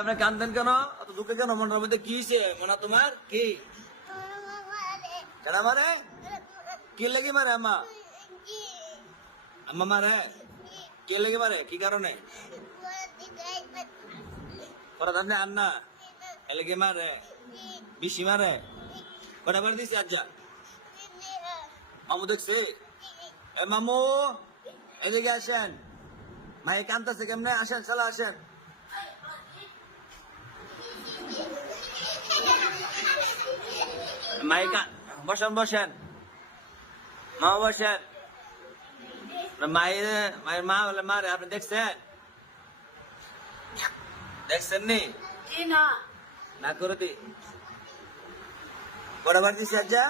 আপনার কান্দেন কেন? অত দুঃখে কেন? মনের মধ্যে কি হয়েছে? মনে তোমার কি কেন মারে? কি লেগে মারে আম্মা? আম্মা মারে কি লেগে মারে? কি কারণে? পরাধান আন্না এলেগে মারে বেশি মারে? কটা বার দিছি আজ্জা? মামু দেখছে? এ মামু এদিকে আসেন। মাই কান্দাছে কেমনে? আসেন চলো আসেন। মাইকা বসেন বসেন মা বসেন। মায়ের মায়ের মা বলে মারে আপনি দেখছেন? দেখছেন নি? না না করে দি কটা বার দিছে আজ্জা?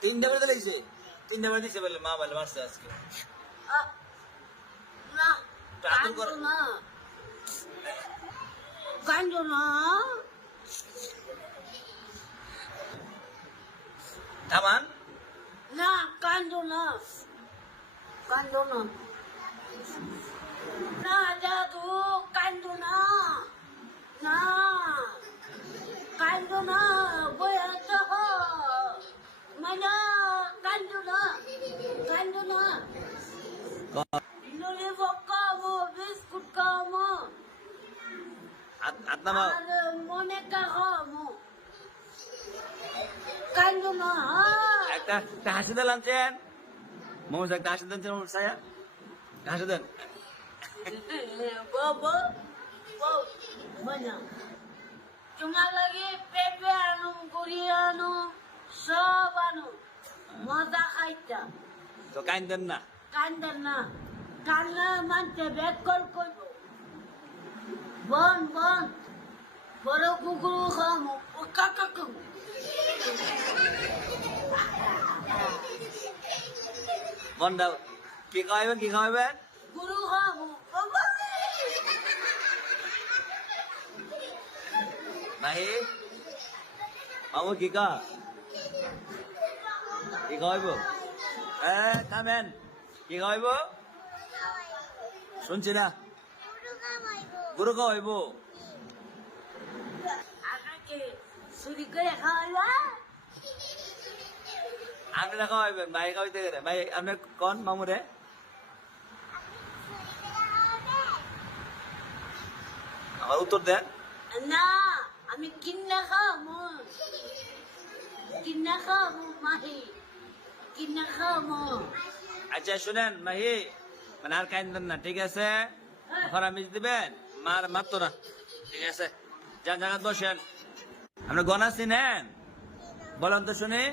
3টে বার দিয়েছে। 3টে বার দিছে বলে মা বলে মারছে আজকে। না আদর করে না কান্দো না থামান। না কান্দো না কান্দো না না দাদু কান্দো না না কান্দো না বয়াত মানে কান্দো না ললিপপ খাবো বিস্কুট খাবো হাত নামাও। আর মনে খাবো কান্দো না একটা হাসি দেন আনছেন মোমো একটা হাসি দেন সায়া হাসি দেন। বাবা মানে তোমার লাগে পেঁপে আনো গুড়ি আনো সব আনো মজা খাইতা তো কাইন্দেন না। কান্দেন না কান্না মানতে ব্যাগ কল করবো বন বড় কুকুর খামো ও কাকা খামো বন্ধ কি খাওয়াবেন কি খাওয়াবেন? গুরু খামো বাবা ভাই মামু কি খাওয়াইব? কামেন কি খাওয়াইব? শুনছি না। গরু খাওয়াইব? আমাকে চুরি করে খাওয়াইবা আপনি না খাওয়াইবেন ভাই খাওয়াইতে গেলে ভাই আপনি কন মামুরে আমার উত্তর দেন। না আমি কিন্না খামো মাহি কিন্না খামো আচ্ছা শুনেন মাহি মানে আর কাইন্দেন না ঠিক আছে? ফরামিজ দিবেন মারতো না ঠিক আছে? যান জায়গা বসেন। আপনি গনা চিনেন? বলেন তো শুনি।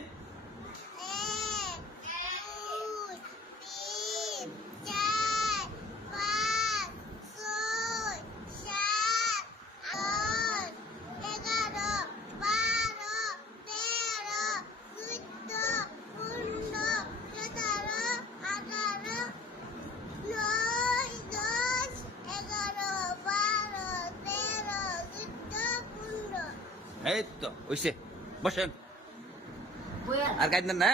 এই তো ওইসে বসেন বয়া আর কাইন্দেন না।